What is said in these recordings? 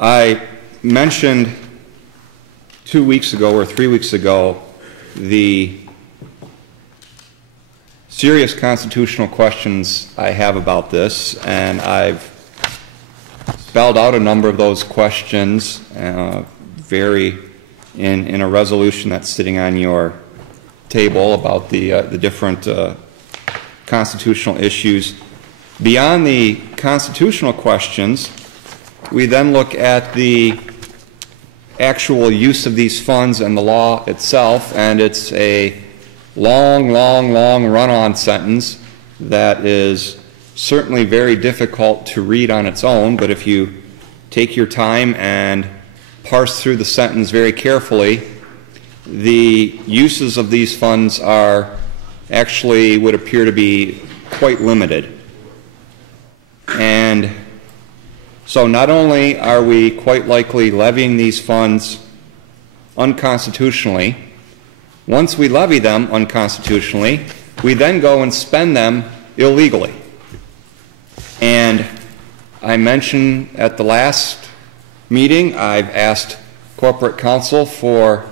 I mentioned 2 weeks ago or 3 weeks ago the serious constitutional questions I have about this, and I've spelled out a number of those questions in a resolution that's sitting on your table about the different constitutional issues. Beyond the constitutional questions, we then look at the actual use of these funds and the law itself, and it's a long run-on sentence that is certainly very difficult to read on its own, but if you take your time and parse through the sentence very carefully, the uses of these funds are actually would appear to be quite limited. And so not only are we quite likely levying these funds unconstitutionally, once we levy them unconstitutionally, we then go and spend them illegally. And I mentioned at the last meeting, I've asked corporate counsel for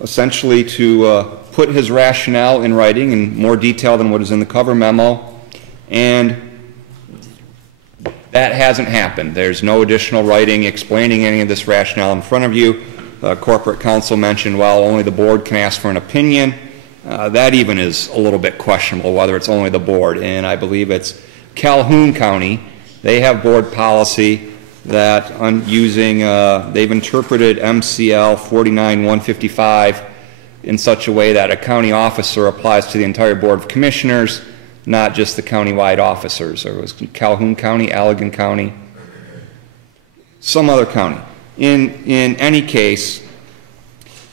essentially to put his rationale in writing in more detail than what is in the cover memo, and that hasn't happened. There's no additional writing explaining any of this rationale in front of you. Corporate counsel mentioned, well, only the board can ask for an opinion. That even is a little bit questionable, whether it's only the board. And I believe it's Calhoun County. They have board policy that they've interpreted MCL 49-155 in such a way that a county officer applies to the entire Board of Commissioners, not just the county-wide officers. Or it was Calhoun County, Allegan County, some other county. In any case,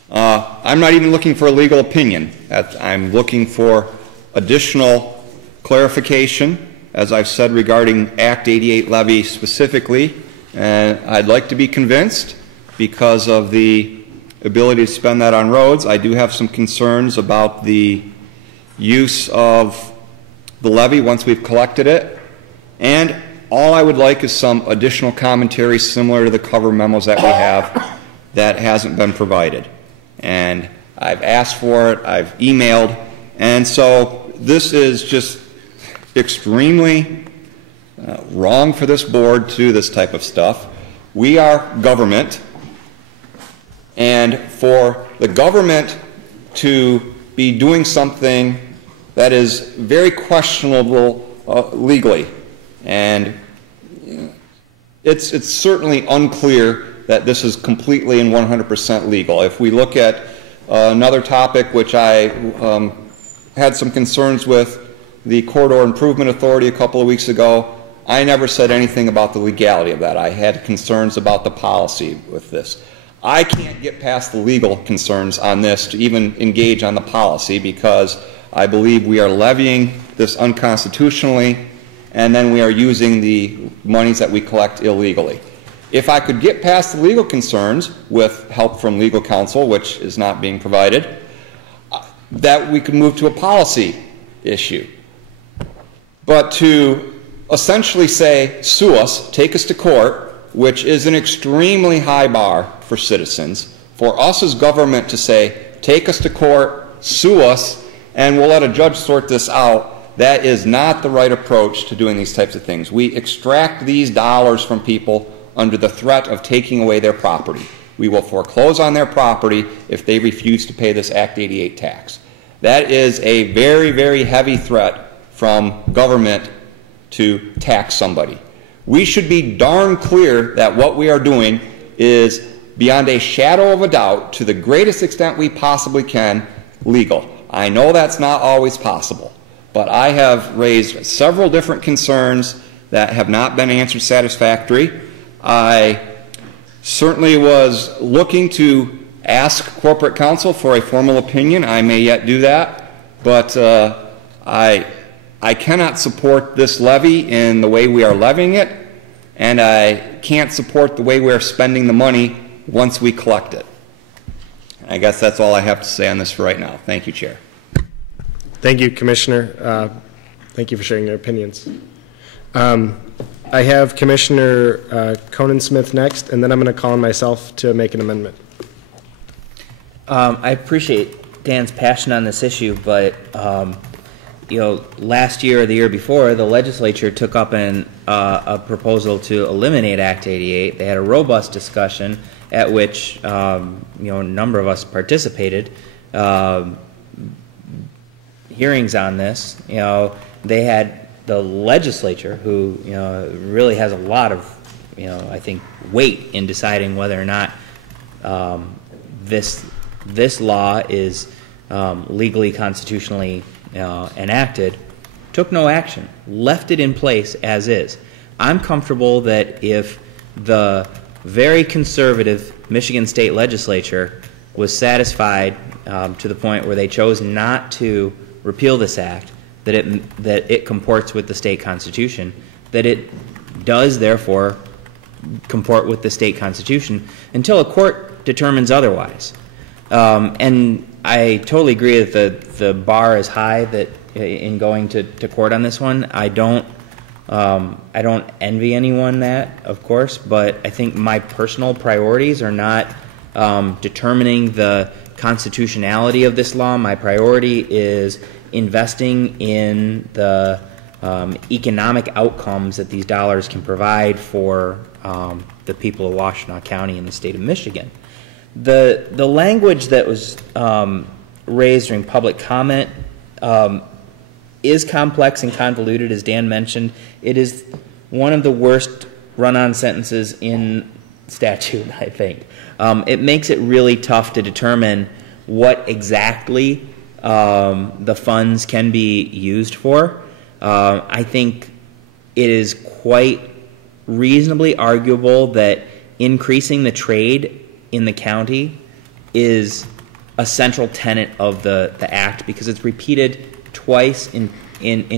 I'm not even looking for a legal opinion. I'm looking for additional clarification, as I've said, regarding Act 88 levy specifically. And I'd like to be convinced because of the ability to spend that on roads. I do have some concerns about the use of the levy once we've collected it. And all I would like is some additional commentary similar to the cover memos that we have that hasn't been provided. And I've asked for it, I've emailed, and so this is just extremely wrong for this board to do this type of stuff. We are government, and for the government to be doing something that is very questionable legally, and it's certainly unclear that this is completely and 100% legal. If we look at another topic which I had some concerns with, the Corridor Improvement Authority a couple of weeks ago, I never said anything about the legality of that. I had concerns about the policy with this. I can't get past the legal concerns on this to even engage on the policy, because I believe we are levying this unconstitutionally, and then we are using the monies that we collect illegally. If I could get past the legal concerns with help from legal counsel, which is not being provided, that we could move to a policy issue. But to essentially say, sue us, take us to court, which is an extremely high bar for citizens, for us as government to say, take us to court, sue us, and we'll let a judge sort this out, that is not the right approach to doing these types of things. We extract these dollars from people under the threat of taking away their property. We will foreclose on their property if they refuse to pay this Act 88 tax. That is a very, very heavy threat from government to tax somebody. We should be darn clear that what we are doing is, beyond a shadow of a doubt, to the greatest extent we possibly can, legal. I know that's not always possible, but I have raised several different concerns that have not been answered satisfactorily. I certainly was looking to ask corporate counsel for a formal opinion. I may yet do that, but I cannot support this levy in the way we are levying it, and I can't support the way we are spending the money once we collect it. I guess that's all I have to say on this for right now. Thank you, Chair. Thank you, Commissioner. Thank you for sharing your opinions. I have Commissioner Conan Smith next, and then I'm going to call on myself to make an amendment. I appreciate Dan's passion on this issue, but you know, last year or the year before, the legislature took up a proposal to eliminate Act 88. They had a robust discussion at which you know, a number of us participated. Hearings on this. You know, they had the legislature, who, you know, really has a lot of, you know, I think, weight in deciding whether or not this law is legally, constitutionally enacted, took no action, left it in place as is. I'm comfortable that if the very conservative Michigan State Legislature was satisfied to the point where they chose not to repeal this act, that it comports with the state constitution, that it does therefore comport with the state constitution until a court determines otherwise. And I totally agree that the bar is high that in going to court on this one. I don't envy anyone that, of course, but I think my personal priorities are not determining the constitutionality of this law. My priority is investing in the economic outcomes that these dollars can provide for the people of Washtenaw County and the state of Michigan. The language that was raised during public comment is complex and convoluted, as Dan mentioned. It is one of the worst run-on sentences in statute, I think. It makes it really tough to determine what exactly the funds can be used for. I think it is quite reasonably arguable that increasing the trade in the county is a central tenet of the act, because it's repeated twice in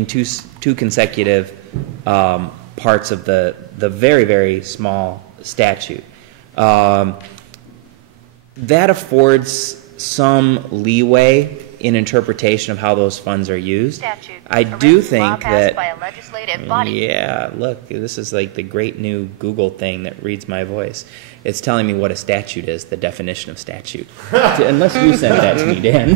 two consecutive parts of the very, very small statute. That affords some leeway in interpretation of how those funds are used. I do think that, yeah, look, this is like the great new Google thing that reads my voice. It's telling me what a statute is, the definition of statute. Unless you send that to me, Dan.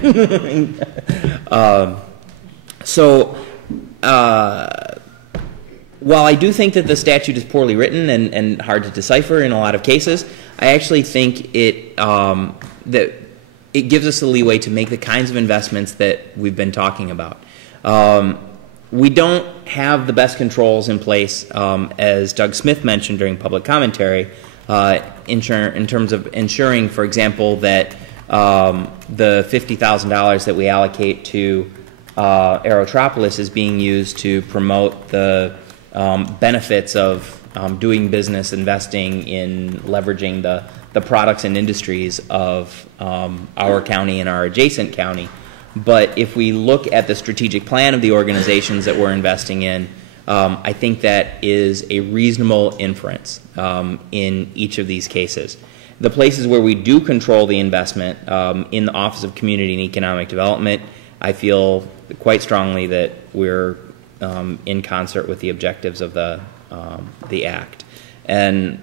While I do think that the statute is poorly written and hard to decipher in a lot of cases, I actually think that it gives us the leeway to make the kinds of investments that we've been talking about. We don't have the best controls in place, as Doug Smith mentioned during public commentary, in terms of ensuring, for example, that the $50,000 that we allocate to Aerotropolis is being used to promote the benefits of doing business, investing in leveraging the products and industries of our county and our adjacent county. But if we look at the strategic plan of the organizations that we're investing in, I think that is a reasonable inference in each of these cases. The places where we do control the investment, in the Office of Community and Economic Development, I feel quite strongly that we're in concert with the objectives of the Act. And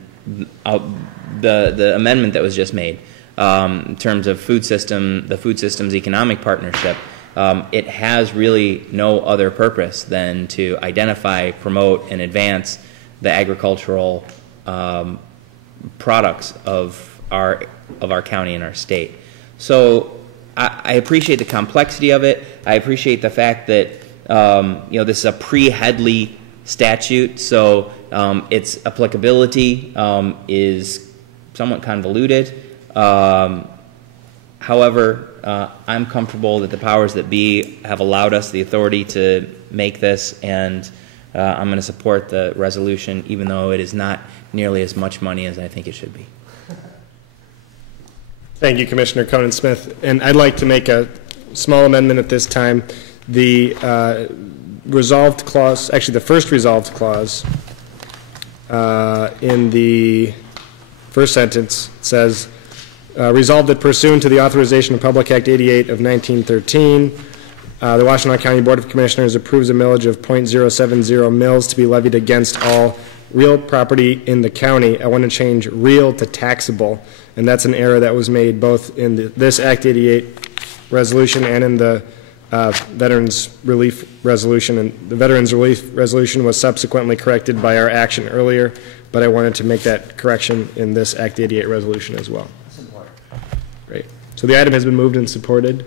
the amendment that was just made, in terms of the Food Systems Economic Partnership, it has really no other purpose than to identify, promote, and advance the agricultural products of our county and our state. So I appreciate the complexity of it. I appreciate the fact that you know, this is a pre-Headley statute, so its applicability is somewhat convoluted. However, I'm comfortable that the powers that be have allowed us the authority to make this, and I'm going to support the resolution, even though it is not nearly as much money as I think it should be. Thank you, Commissioner Conan Smith. And I'd like to make a small amendment at this time. The resolved clause, actually the first resolved clause in the first sentence says, resolved that pursuant to the authorization of Public Act 88 of 1913, The Washtenaw County Board of Commissioners approves a millage of .070 mils to be levied against all real property in the county. I want to change real to taxable, and that's an error that was made both in this Act 88 resolution and in the Veterans Relief Resolution. And the Veterans Relief Resolution was subsequently corrected by our action earlier, but I wanted to make that correction in this Act 88 resolution as well. Support. Great. So the item has been moved and supported.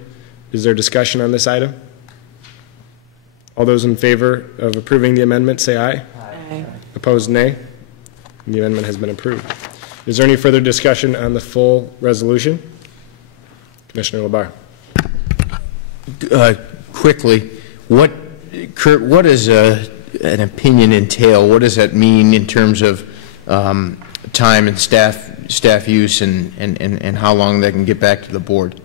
Is there discussion on this item? All those in favor of approving the amendment, say aye. Aye. Opposed, nay. The amendment has been approved. Is there any further discussion on the full resolution? Commissioner LeBar. Quickly, Kurt, what does an opinion entail? What does that mean in terms of time and staff use and how long they can get back to the board?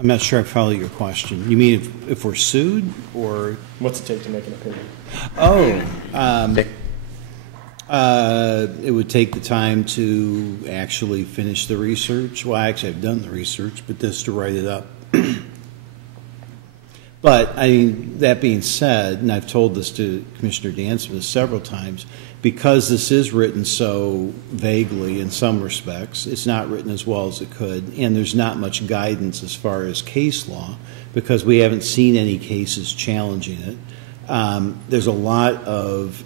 I'm not sure I follow your question. You mean if we're sued, or? What's it take to make an opinion? It would take the time to actually finish the research. Well, actually, I've done the research, but just to write it up. But, I mean, that being said, and I've told this to Commissioner Dansmith several times, because this is written so vaguely in some respects, it's not written as well as it could, and there's not much guidance as far as case law, because we haven't seen any cases challenging it. There's a lot of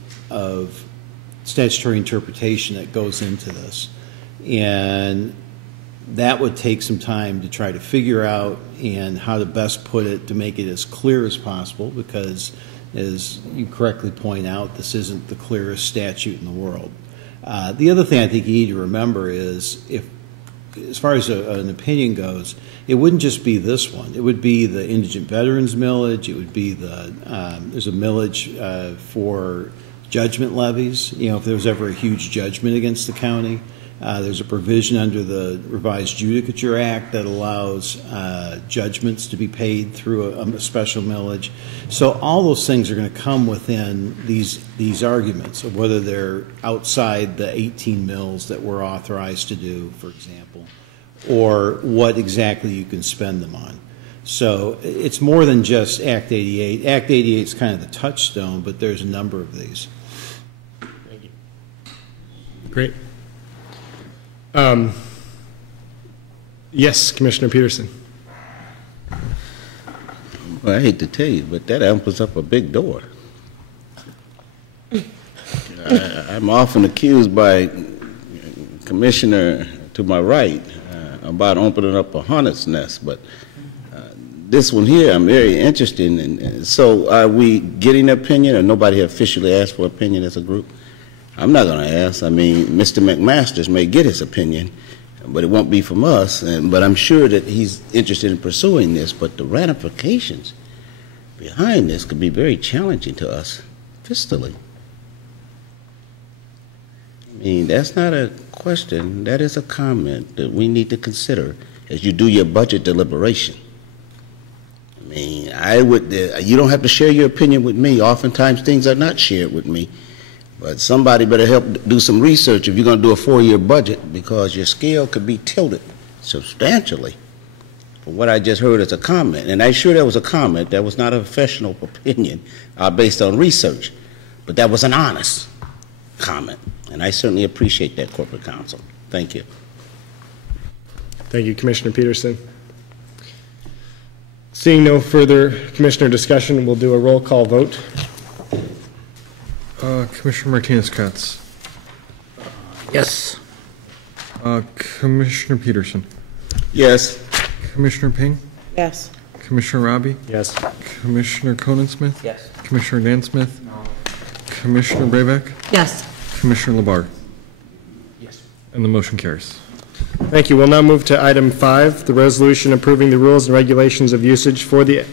statutory interpretation that goes into this, and that would take some time to try to figure out and how to best put it to make it as clear as possible, because as you correctly point out, this isn't the clearest statute in the world. The other thing I think you need to remember is, if, as far as an opinion goes, it wouldn't just be this one. It would be the indigent veterans millage. It would be the there's a millage for judgment levies. You know, if there was ever a huge judgment against the county. There's a provision under the Revised Judicature Act that allows judgments to be paid through a special millage. So all those things are going to come within these arguments of whether they're outside the 18 mills that we're authorized to do, for example, or what exactly you can spend them on. So it's more than just Act 88. Act 88 is kind of the touchstone, but there's a number of these. Thank you. Great. Yes, Commissioner Peterson. Well, I hate to tell you, but that opens up a big door. I'm often accused by Commissioner to my right about opening up a hornet's nest, but this one here I'm very interested in. So are we getting an opinion, or nobody officially asked for opinion as a group? I'm not going to ask. I mean, Mr. McMasters may get his opinion, but it won't be from us. But I'm sure that he's interested in pursuing this. But the ramifications behind this could be very challenging to us fiscally. I mean, that's not a question. That is a comment that we need to consider as you do your budget deliberation. I mean, you don't have to share your opinion with me. Oftentimes things are not shared with me. But somebody better help do some research if you're going to do a 4-year budget, because your scale could be tilted substantially for what I just heard as a comment. And I'm sure that was a comment. That was not a professional opinion based on research. But that was an honest comment. And I certainly appreciate that, Corporate Counsel. Thank you. Thank you, Commissioner Peterson. Seeing no further commissioner discussion, we'll do a roll call vote. Commissioner Martinez-Katz. Yes. Commissioner Peterson. Yes. Commissioner Ping. Yes. Commissioner Robbie. Yes. Commissioner Conan-Smith. Yes. Commissioner Dan Smith. No. Commissioner Brayback. Yes. Commissioner LeBar. Yes. And the motion carries. Thank you. We'll now move to item 5, the resolution approving the rules and regulations of usage for the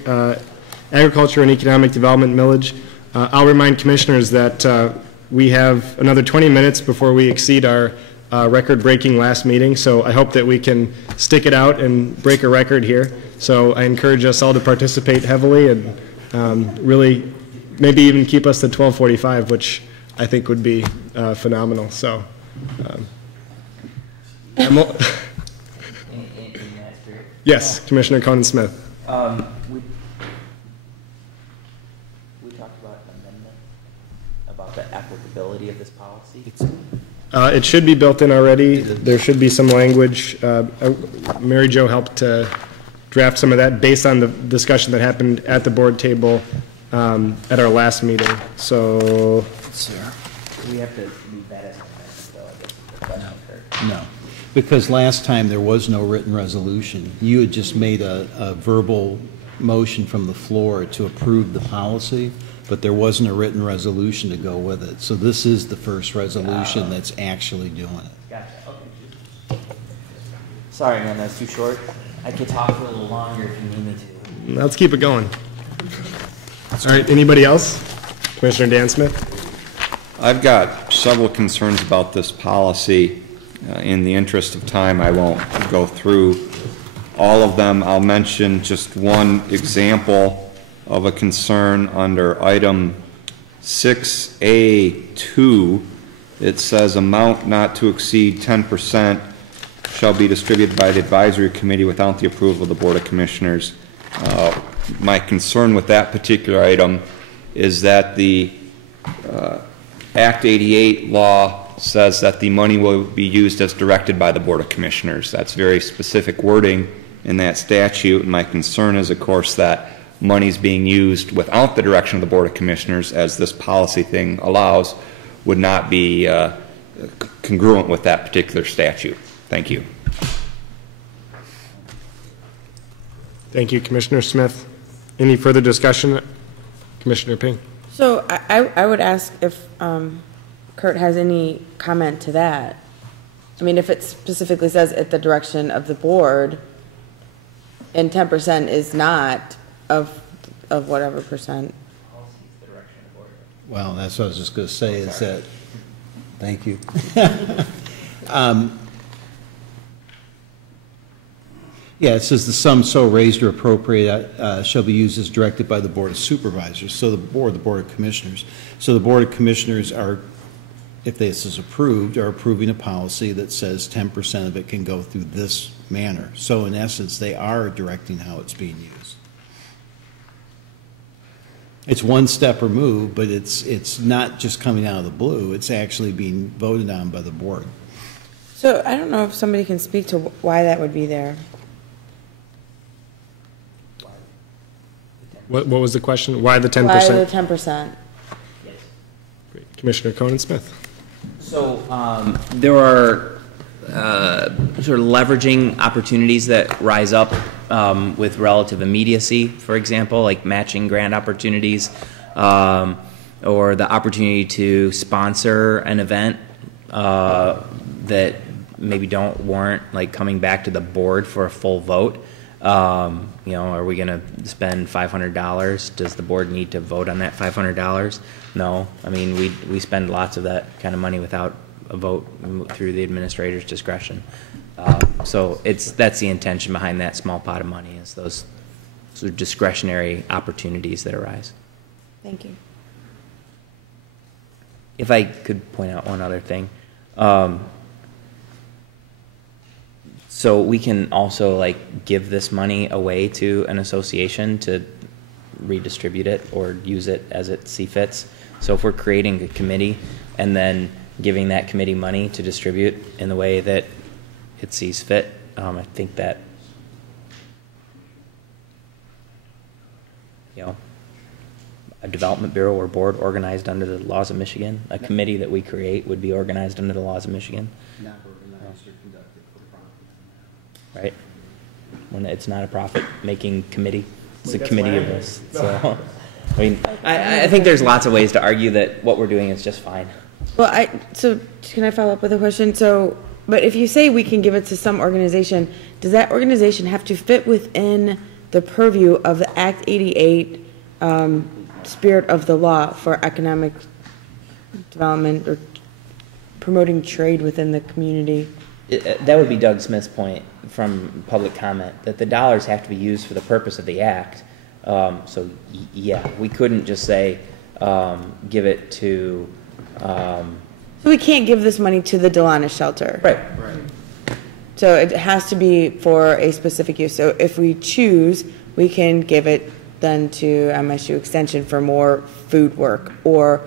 Agriculture and Economic Development Millage. I'll remind commissioners that we have another 20 minutes before we exceed our record-breaking last meeting, so I hope that we can stick it out and break a record here. So I encourage us all to participate heavily and really maybe even keep us to 12:45, which I think would be phenomenal. So. Yes, Commissioner Conan-Smith. We we talked about an amendment about the applicability of this policy? It should be built in already. There should be some language. Mary Jo helped to draft some of that based on the discussion that happened at the board table at our last meeting. So, We have to leave that as an amendment, though, I guess, is the question, Kurt. No, because last time there was no written resolution. You had just made a verbal motion from the floor to approve the policy, but there wasn't a written resolution to go with it. So this is the first resolution that's actually doing it. Gotcha, okay. Sorry, man, that's too short. I could talk for a little longer if you need me to. let's keep it going. All right, anybody else? Commissioner Dan Smith? I've got several concerns about this policy. In the interest of time, I won't go through all of them. I'll mention just one example of a concern under item 6A2. It says amount not to exceed 10% shall be distributed by the advisory committee without the approval of the Board of Commissioners. My concern with that particular item is that the Act 88 law says that the money will be used as directed by the Board of Commissioners. That's very specific wording in that statute, and my concern is, of course, that money's being used without the direction of the Board of Commissioners, as this policy thing allows, would not be congruent with that particular statute. Thank you. Thank you, Commissioner Smith. Any further discussion? Commissioner Ping? So I would ask if Kurt has any comment to that. I mean, if it specifically says at the direction of the board, and 10% is not of whatever percent. Well, that's what I was just going to say is that, thank you. Yeah, it says the sum so raised or appropriate shall be used as directed by the Board of Supervisors, so the Board of Commissioners. So the Board of Commissioners are, if this is approved, are approving a policy that says 10% of it can go through this manner. So in essence, they are directing how it's being used. It's one step removed, but it's not just coming out of the blue. It's actually being voted on by the board. So I don't know if somebody can speak to why that would be there. What was the question? Why the 10%? Why the 10%? Great. Commissioner Conan Smith. So there are sort of leveraging opportunities that rise up with relative immediacy, for example, like matching grant opportunities, or the opportunity to sponsor an event that maybe don't warrant like coming back to the board for a full vote. You know, are we going to spend $500? Does the board need to vote on that $500? No. I mean, we spend lots of that kind of money without a vote through the administrator's discretion. So that's the intention behind that small pot of money, is those sort of discretionary opportunities that arise. Thank you. If I could point out one other thing. So we can also like give this money away to an association to redistribute it or use it as it see fits. So if we're creating a committee and then giving that committee money to distribute in the way that it sees fit, I think that, you know, a development bureau or board organized under the laws of Michigan, a committee that we create would be organized under the laws of Michigan. Not organized or conducted for profit. Right? When it's not a profit-making committee, it's a committee of us. So, I mean, I think there's lots of ways to argue that what we're doing is just fine. Well, so can I follow up with a question? So, but if you say we can give it to some organization, does that organization have to fit within the purview of the Act 88 spirit of the law for economic development or promoting trade within the community? That would be Doug Smith's point from public comment, that the dollars have to be used for the purpose of the act. So, yeah, we couldn't just say give it to... So we can't give this money to the Delana shelter. Right. So it has to be for a specific use. So if we choose, we can give it then to MSU Extension for more food work or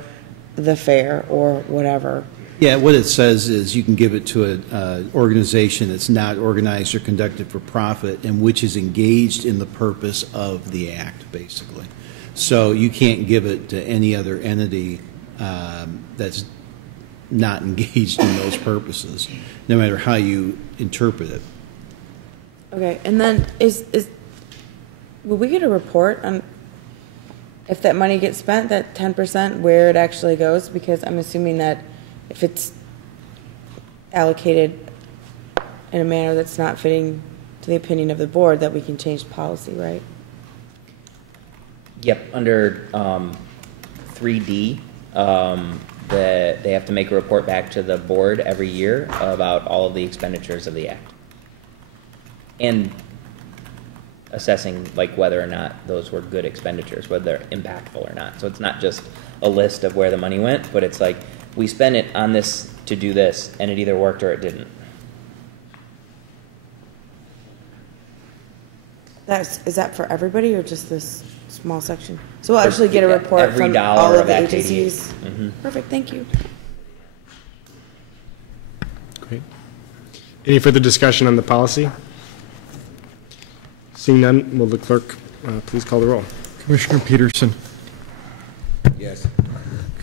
the fair or whatever. Yeah, what it says is you can give it to an organization that's not organized or conducted for profit and which is engaged in the purpose of the act, basically. So you can't give it to any other entity that's not engaged in those purposes, no matter how you interpret it. Okay, and then will we get a report on if that money gets spent, that 10%, where it actually goes? Because I'm assuming that if it's allocated in a manner that's not fitting to the opinion of the board, that we can change policy, right? Yep, under 3D, they have to make a report back to the board every year about all of the expenditures of the act. And assessing like whether or not those were good expenditures, whether they're impactful or not. So it's not just a list of where the money went, but it's like, we spent it on this to do this, and it either worked or it didn't. Is that for everybody or just this small section? So we'll actually get a report Every from dollar all of of the Act agencies? 88. Mhm. Perfect, thank you. Great. Any further discussion on the policy? Seeing none, will the clerk please call the roll? Commissioner Peterson. Yes.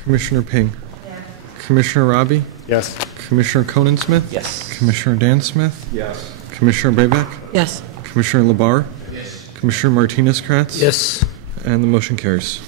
Commissioner Ping. Commissioner Robbie. Yes. Commissioner Conan-Smith. Yes. Commissioner Dan Smith. Yes. Commissioner Brayback. Yes. Commissioner Labar. Yes. Commissioner Martinez-Kratz. Yes. And the motion carries.